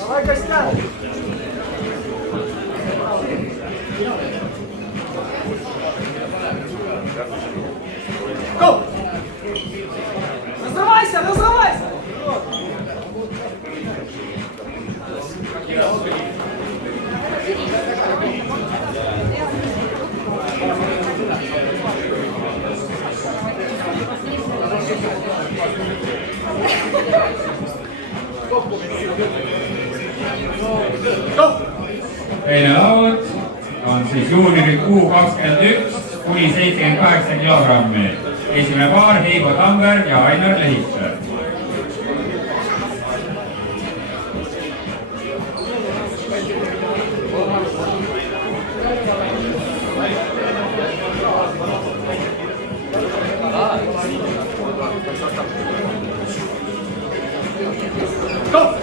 Давай, Костян! Go! Разрывайся, разрывайся! Teine laud on siis juuniori U21 kuni 78 kilogrammi. Esimene paar Heigo Tamberg ja Ainar Lehitser. Go!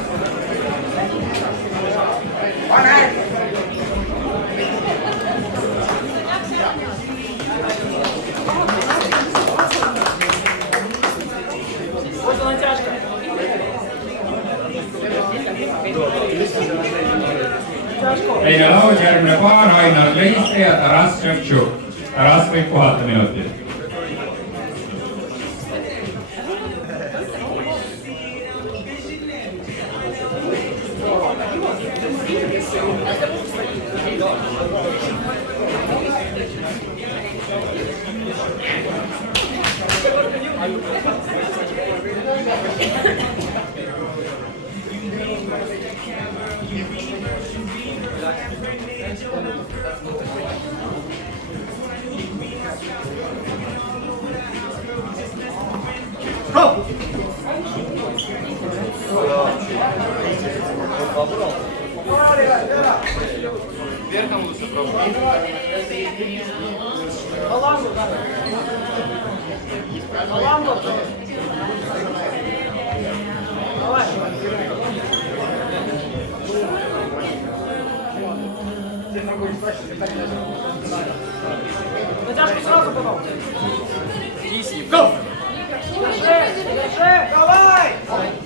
Teine laud, järgmine paar Ainar Lehitser ja Taras Ševtšuk. Taras võib puhata minutit. Go! Верхом лучше пробовать. Балангу, давай. Балангу. Давай. Натяжку сразу потом. Кисни. Go! Держи, держи, давай!